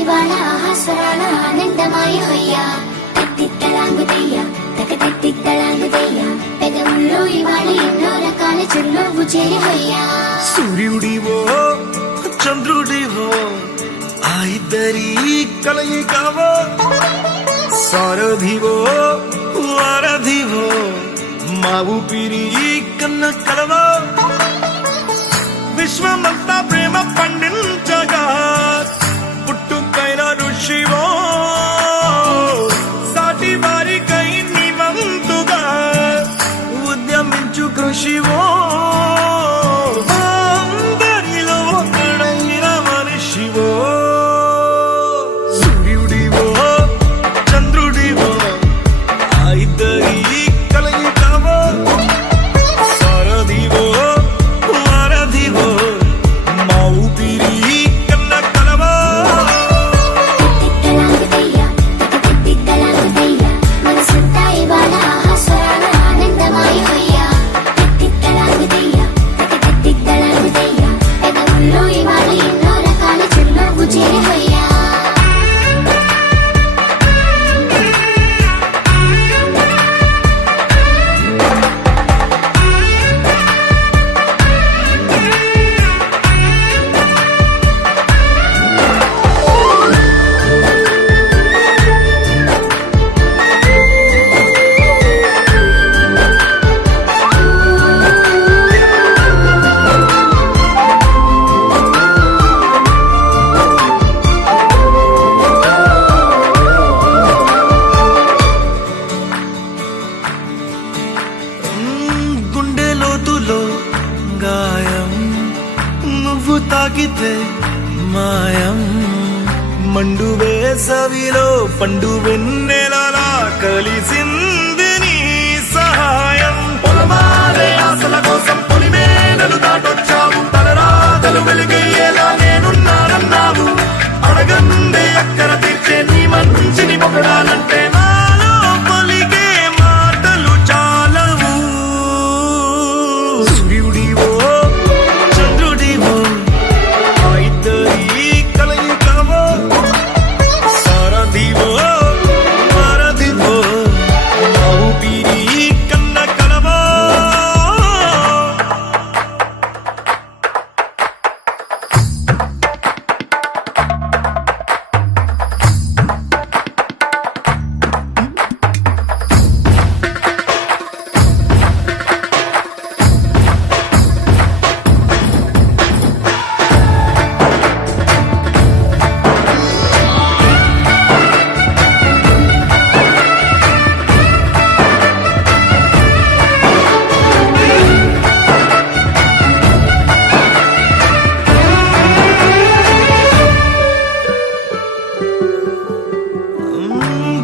ఇవాళ ఆహాస్వరాల ఆనందమాయ హొయ్యా తిత్తలాంగుతయ్య తకతిత్తలాంగుతయ్య పెదవుల్లో ఇవాళ ఎన్నో రకాల చిరునవ్వు చేరి హొయ్యా సూర్యుడివో చంద్రుడివో ఆ ఇద్దరి కలయికవో సారథివో వారధివో మా ఊపిరి కన్న కలవో విశ్వమంతా ప్రేమ పండించగా పుట్టుకైన ఋషివో సాటి వారికై నివంతుగా ఉద్యమించు కృషివో అందరిలో ఒకడైన మనిషివో సూర్యుడివో చంద్రుడివో ఆ ఇద్దరి కలయికవో సారథివో వారధివో మా ఊపిరి కన్న కలవో తిత్తలాంగుతయ్య తకతిత్తలాంగుతయ్య మనసంతా ఇవాళ ఆహాస్వరాల ఆనందమాయ హొయ్యా తిత్తలాంగుతయ్య తకతిత్తలాంగుతయ్య పెదవుల్లో ఇవాళ ఎన్నో రకాల చిరునవ్వు చేరి హొయ్యా గుండె లోతులో గాయం నువ్వు తాకితే మాయం మండు వేసవిలో పండు వెన్నెలలా కలిసింది నీ సహాయం పొలమారే ఆశల కోసం పొలిమేనలు దాటొచ్చావు తలరాతలు వెలుగయ్యేలా నేనున్నానన్నావు అడగందే అక్కర తీర్చే నీ మంచిని పొగడాలంటే నాలో పలికే మాటలు చాలవు సూర్యుడివో చంద్రుడివో ఆ ఇద్దరి కలయికవో సారథివో వారధివో మా ఊపిరి కన్న కలవో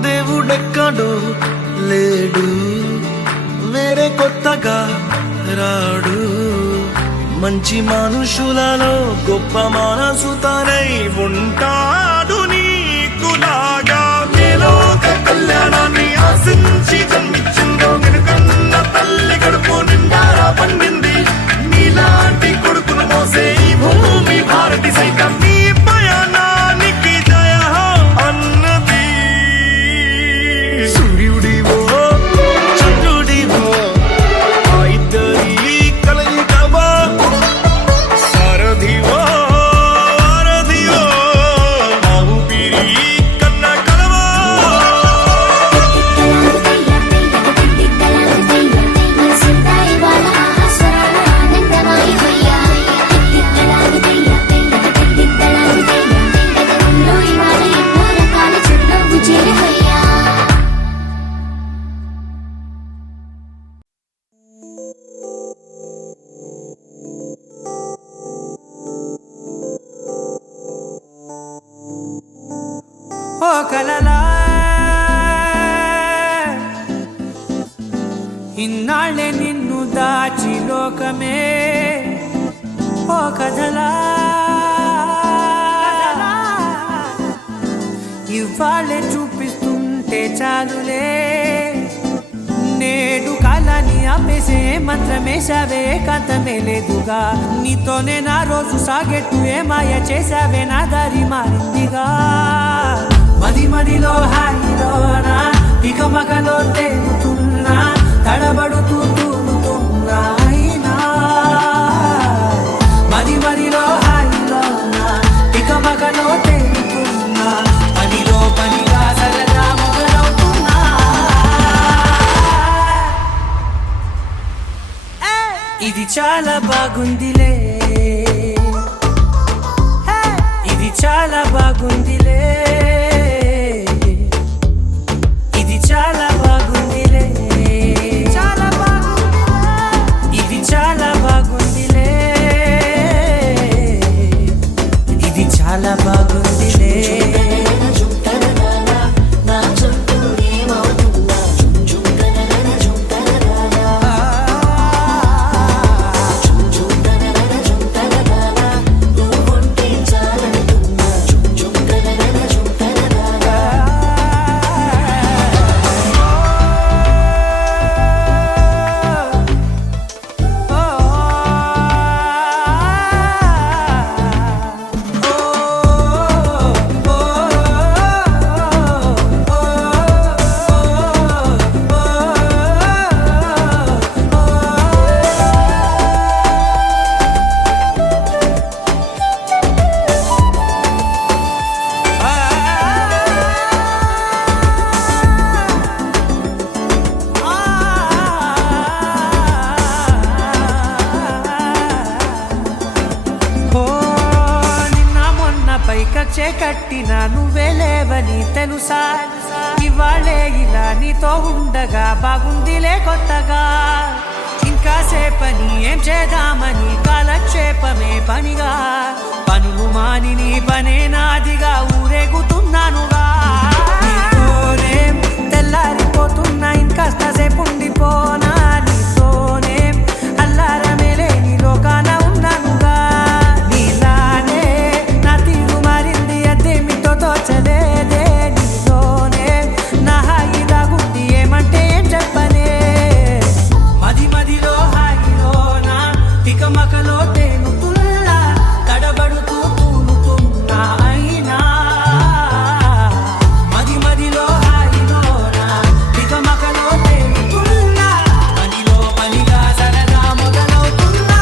దేవుడెక్కడో లేడు వేరే కొత్తగా రాడు మంచి మనుషులలో గొప్ప మనసు తనై ఉంటాడు నీకులాగా నేలోక కళ్యాణాన్ని ఆశించి జన్మించిందో వెనుకన్న తల్లి కడుపు నిండారా పండింది నీలాంటి కొడుకును మోసే ఈ భూమి భారతి సైతం నీ పయనానికి జయ అన్నది సూర్యుడివో చంద్రుడివో ఆ ఇద్దరి కలయికవో సారథివో వారధివో మా ఊపిరి కన్న కలవో మనసంతా ఇవాళ ఆహాస్వరాల ఆనందమాయ హొయ్యా తిత్తలాంగుతయ్య పెదవుల్లో ఇవాళ ఎన్నో రకాల చిరునవ్వు చేరి హొయ్యా ఓ కలలా ఇన్నాళ్ళే నిన్ను దాచి లోకమే ఓ కథలా ఇవాళ్ళే చూపిస్తుంటే చాలులే నేడు కలని ఆపేసే మంత్రమేశావే కాంతమే లేదుగా నీతోనే నా రోజు సాగెట్టు ఏ మాయ చేశావే నా దారి మారిందిగా మదిలో హాయిలోనా ఇక మగలో తేలుతున్నా తడబడుతూ తూలుతున్నా అయినా మదిలో హాయిలోనా ఇక మగలో తేలుతున్నా పనిలో పనిగా సరదా మొదలవుతున్నా ఇది చాలా బాగుందిలే ఇది చాలా బాగుందిలే ఇది చాలా బాగుందిలే చాలా బాగుంది ఇది చాలా బాగుందిలే ఇది చాలా బాగుందిలే పైకచ్చే కట్టినా నువ్వే లేవని తెలుసా ఇవాళే ఇలా నీతో ఉండగా బాగుందిలే కొత్తగా ఇంకా సేపని ఏం చేద్దామని కాలక్షేపమే పనిగా పనులు మాని నీ పనే నాదిగా ఊరేగుతున్నానుగా నీతోనే తెల్లారిపోతున్నా ఇంకాస్త సేపు ఉండిపోనా నీతోనే అల్లారమే లేని లోకాన ఉన్నానుగా నీలానే నా తీరు మారింది అదేమిటో తోచలేదే నీలోనే నా హాయి దాగుంది ఏమంటే ఏం చెప్పనే మదిలో హాయిలోనా తికమకలో తేలుతున్నా తడబడుతూ తూలుతున్నా అయినా మదిలో హాయిలోనా తికమకలో తేలుతున్నా పనిలో పనిగా సరదా మొదలవుతున్నా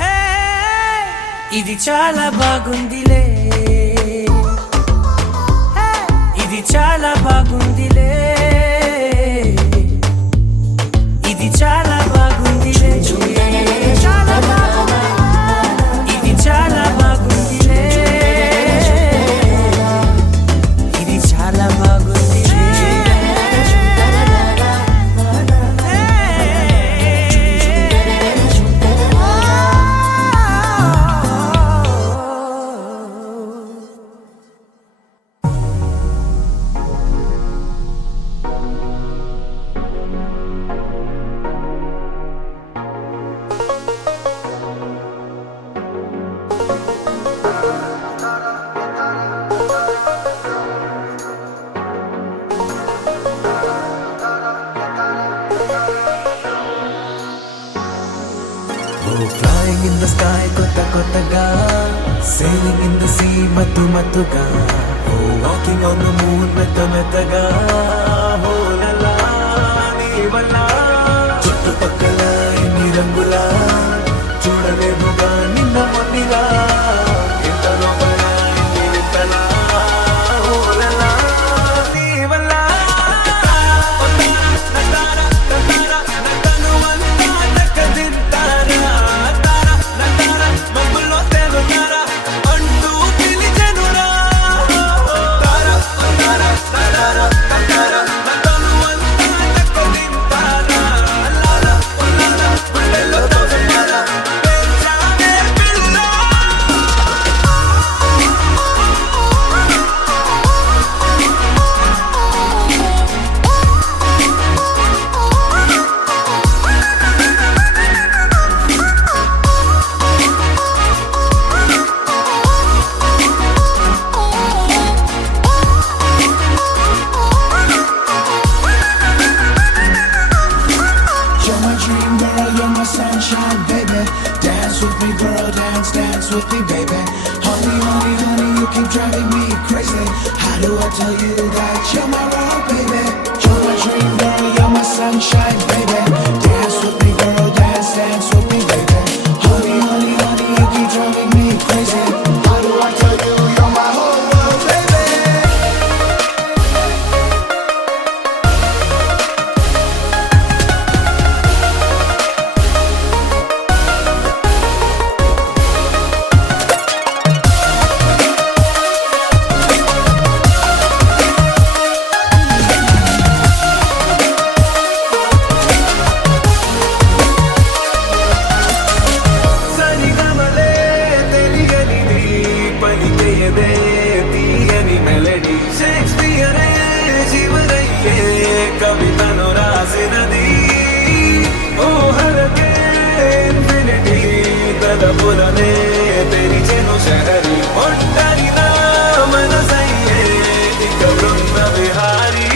హే ఇది చాలా బాగుందిలే ఇది చాలా బాగుందిలే ఇది చాలా బాగుందిలే చాలా బాగుంది ఇది చాలా బాగుందిలే ఇది చాలా బాగుందిలే Flying in the sky, kottaga. Sailing in the sea, matuga. Oh, walking on the moon, metaga. Oh, la la, nee valla. Chuttu pakkala, inni rangula. Chudalevuga, ninna monniga. Inta logala, inni vittala. Oh, la la, nee valla. Tara, with me, baby. Honey, honey, honey, you keep driving me crazy. How do I tell you that you're my world, baby? You're my dream girl, you're my sunshine, baby. Dance with me, girl, dance, dance with me, baby. Honey, honey, honey, you keep driving me crazy. How do I tell you you're my whole world, baby? సరిగమలే తెలియనిది పలికేయదే తీయని melody షేక్స్పియరే జీవనయ్యే కవితను రాసినది ఊహలకే infinity తలపులనే తెరిచెను షహరి ఒంటరినా మనసయ్యే ఇక బృంద Vihari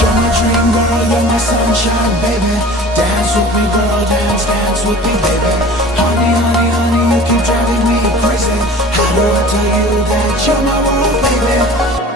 You're my dream girl, you're my sunshine, baby. Dance with me, girl, dance, dance with me, baby. Honey, honey, honey, you keep driving me crazy. How do I tell you that you're my world, baby?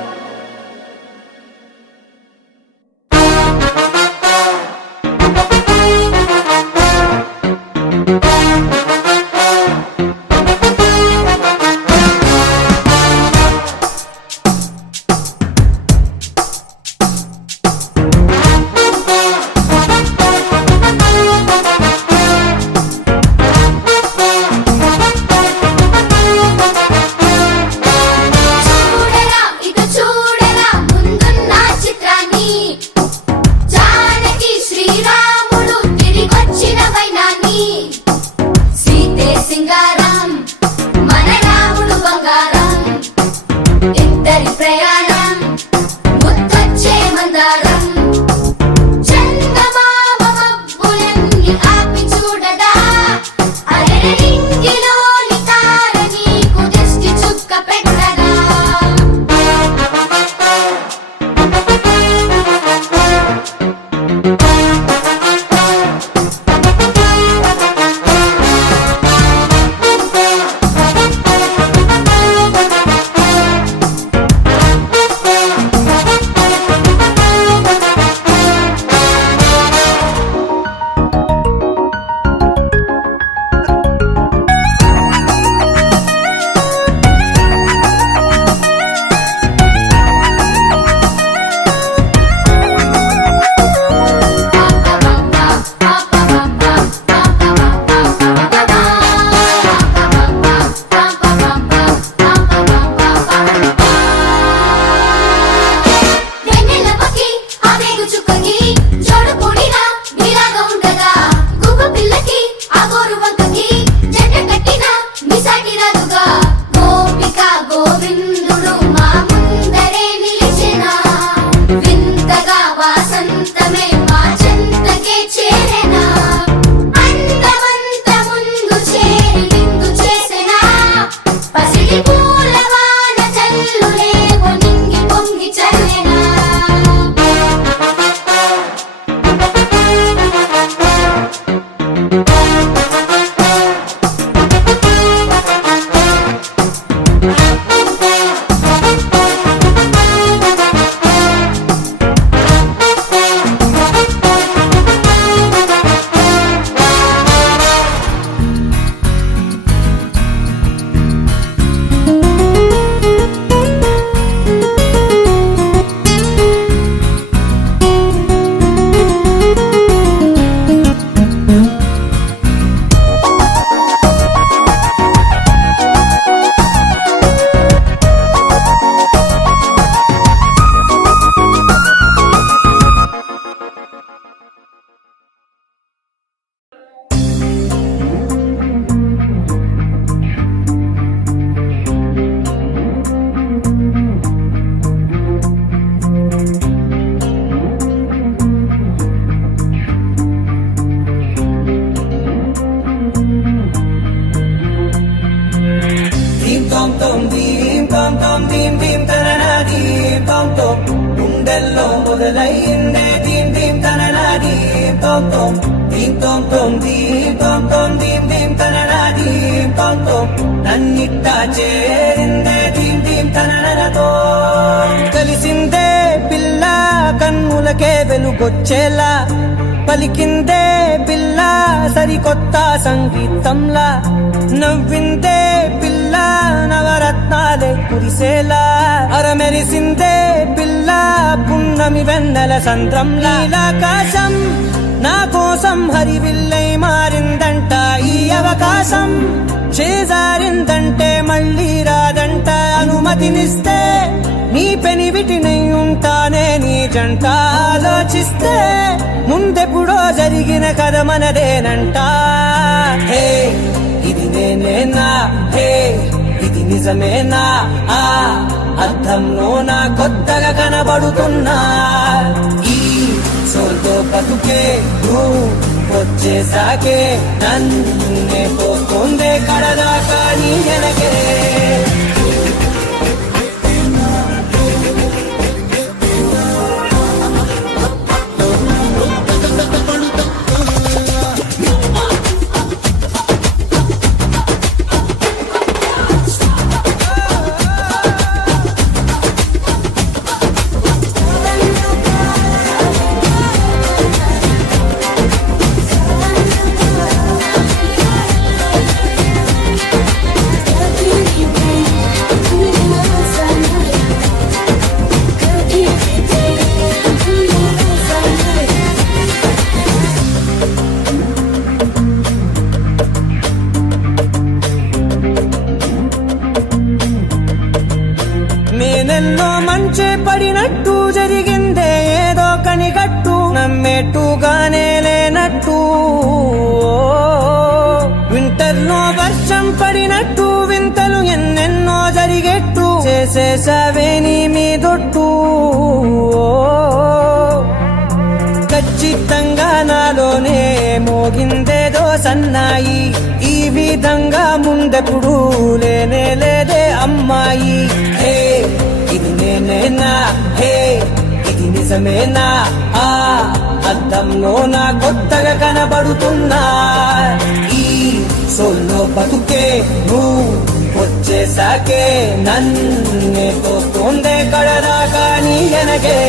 తొం దీం తొం తొం దీం దీం తనన దీం తొం తొం గుండెల్లో మొదలైందే దీం దీం తనన దీం తొం తొం దీం తొం తొం దీం తొం తొం దీం దీం తనన దీం తొం తొం నన్నిట్టా చేరిందే దీం దీం తననతో కలిసిందే పిల్ల కన్నులకే వెలుగొచ్చేలా పలికిందే పిల్ల సరికొత్త సంగీతంలా నవ్విందే పిల్ల నవరత్నాలే కురిసేలా అరమెరిసిందే పిల్ల పున్నమి వెన్నెల సంద్రంలా ఆకాశం నా కోసం హరివిల్లై మారిందంట ఈ అవకాశం చేజారిందంటే మళ్ళీ రాదంట అనుమతినిస్తే నీ పెనివిటినై ఉంటానే నీ జంట ఆలోచిస్తే ముందెప్పుడో జరిగిన కథ మనదేనంట హే ఇది నేనేనా హే ఇది నిజమేనా ఆ అర్థంలో నా కొత్తగా కనబడుతున్నా ఈ సోల్తో బతుకే నువ్వు వచ్చేసాకే నన్నే పోతుందే కడదాకా నీ వెనకే నేనెన్నో మంచే పడినట్టు జరిగిందే ఏదో కనిగట్టు నమ్మేట్టుగానే లేనట్టు వింటర్లో వర్షం పడినట్టు వింతలు ఎన్నెన్నో జరిగేట్టు చేసేసావే నీ మీదొట్టు ఖచ్చితంగా నాలోనే మోగిందేదో సన్నాయి ఈ విధంగా ముందెప్పుడు లేనే లేదే అమ్మాయి హే ఇది నేనేనా హే ఇది నిజమేనా ఆ అద్దంలో నా కొత్తగా కనబడుతున్నా ఈ సోల్లో బతుకే నువ్వు వచ్చేసాకే నన్నే తోస్తుందే కడదాకా నీ వెనకే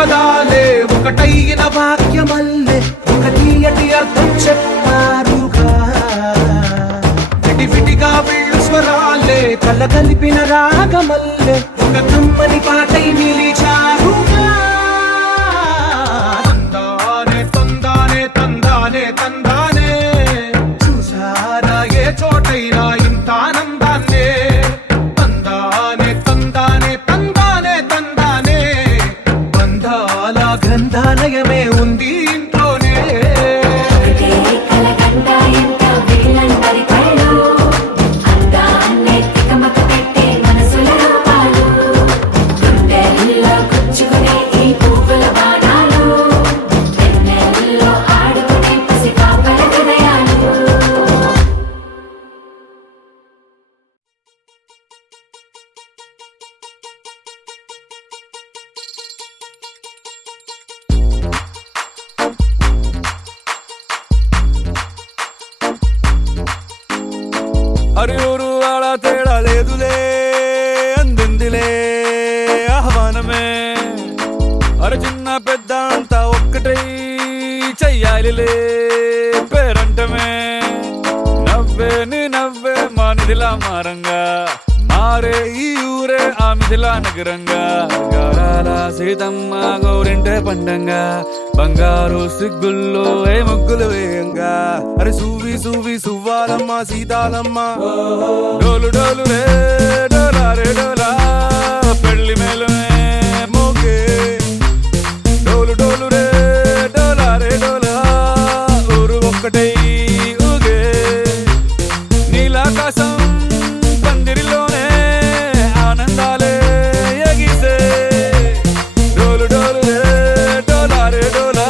పదాలే ఒకటైన వాక్యమల్లే ఒక తీయటి అర్థం చెప్పారుగా విడివిడిగా వీళ్ళు స్వరాలే కల కలిపిన రాగమల్లే ఒక కమ్మని పాటై నిలిచారుగా తందానే తందానే తందానే తందానే చూసారా ఏ చోటైనా ఇంత ఆనందాన్నే తందానే తందానే తందానే తందానే బంధాల గ్రంథాలయమే ఉంది ఇంట్లోనే ఒకటే కలగంట ఎంత వీళ్ళందరి కళ్ళు అందాన్నే తికమక పెట్టే మనసుల రూపాలు గుండెల్లో గుచ్చుకునే ఈ పువ్వుల బాణాలు వెన్నెల్లో ఆడుకునే పసిపాపల హృదయాలు అరే ఊరు ఆడ తేడా లేదులే అందిందిలే ఆహ్వానమే అరే చిన్న పెద్ద అంతా ఒక్కటై చెయ్యాలిలే పేరంటమే నవ్వే నీ నవ్వే మా నిధిలా మారంగా మారే ఈ ఊరే ఆ మిథిలా నగరంగా గారాల సీతమ్మ గౌరింటే పండంగా బంగారు సిగ్గుల్లో ఏ ముగ్గులు వేయంగా అరే సూవి సూవి సువ్వాలమ్మ సీతాలమ్మ డోలు డోలు రే డోలా రే డోలా పెళ్లి మేళమే మోగే డోలు డోలు రే డోలా రే డోలా ఊరు ఒక్కటై ఊగే నీలాకాశం పందిరిలోనే ఆనందాలే ఎగిసే డోలు డోలు రే డోలా రే డోలా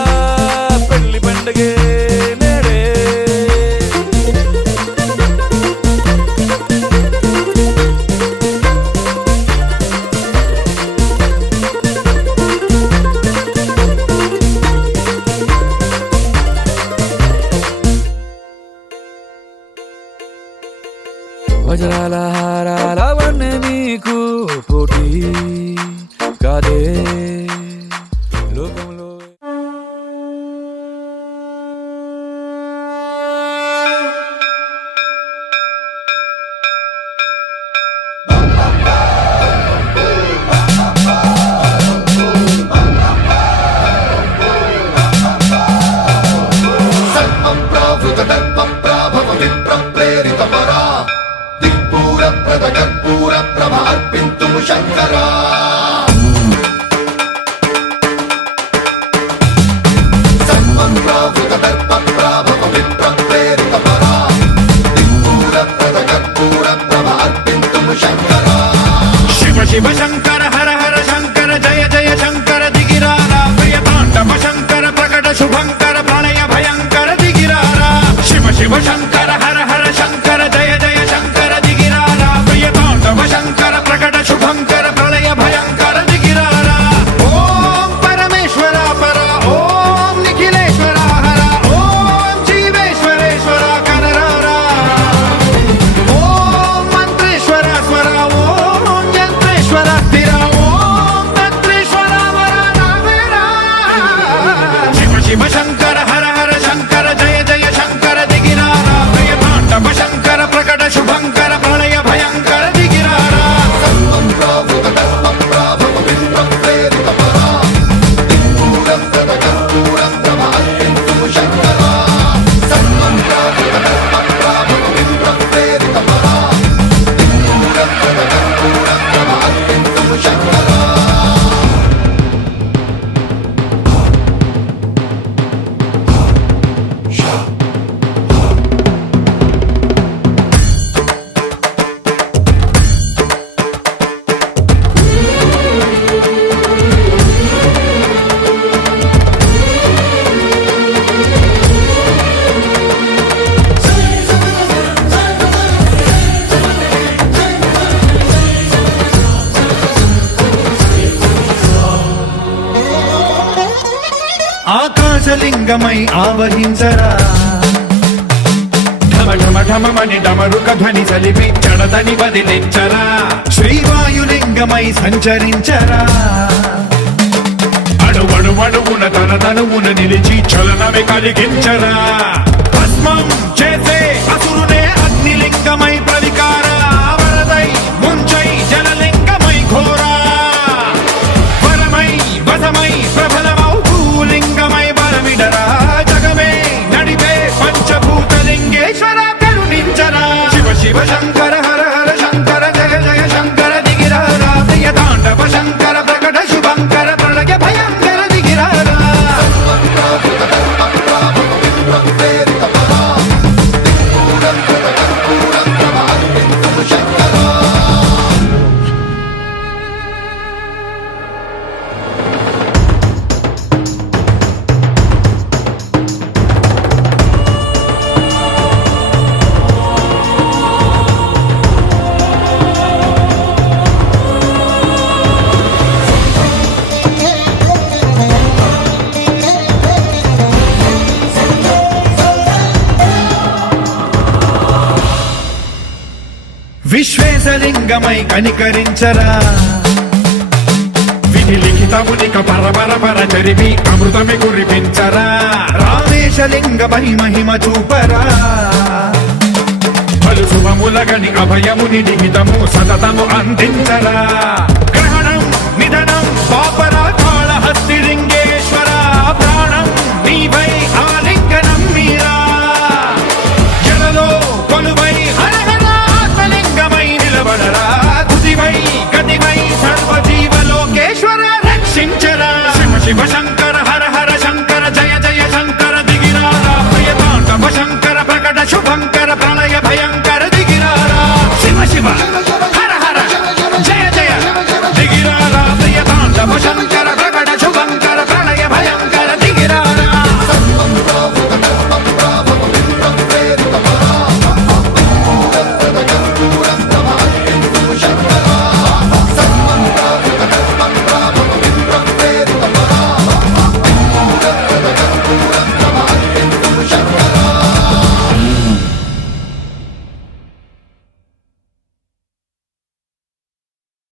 పెళ్లి పండగే నేడే వజ్రాల హారాల వన్నె నీకు పోటీ కాదే లోకంలో శివ శివ శంకర హర హర శంకర జయ జయ శంకర దిగిరారా ప్రియ తాండవ శంకర ప్రకట శుభంకర ప్రళయ భయంకర దిగిరారా శివ శివ శంకర హర హర శంకర జయ జయ శంకర దిగిరారా ప్రియ తాండవ శంకర ప్రకట శుభంకర ప్రళయ భయంకర దిగిరారా ఓం పరమేశ్వర పర ఓం నిఖిలేశ్వర హర ఓం జీవేశ్వరేశ్వర కనరారా ఓం మంత్రేశ్వర స్వర ఓం యంత్రేశ్వర స్థిర ఓం తంత్రేశ్వర వర నావేరా శివ శివ శంకర హర హర శంకర జయ జయ శంకర దిగిరారా ప్రియ తాండవ శంకర ప్రకట శుభంకర ప్రళయ భయంకర దిగిరారా ఆకాశలింగమై ఆవహించరా ఢమ ఢమ ఢమమని డమరుక ధ్వని సలిపి చడదని వదిలించరా శ్రీవాయులింగమై సంచరించరా అణు తనతనువున నిలిచి చలనమే కలిగించరా భస్మం చేసే అసురునే అగ్నిలింగమై ప్రవికార వరదై ముంచై జలలింగమై ఘోరా వరమై వసమై ప్రబలమౌ భూలింగమై బలమిడరా జగమే నడిపే పంచభూతలింగేశ్వర కరుణించరా శివ శివ శంకర హర హర శంకర జయ జయ శంకర దిగిరారా ప్రియ తాండవ శంకర ప్రకట శుభంకర ప్రళయ భయంకర దిగిరారా విశ్వేశలింగమై కనికరించరా విధి లిఖితమునిక పరపర పర చరివి అమృతమి కురిపించరా రామేశలింగమై మహిమ చూపరా పలు శుభములగని అభయముని నిహితము సతతము అందించరా గ్రహణం నిధనం పాప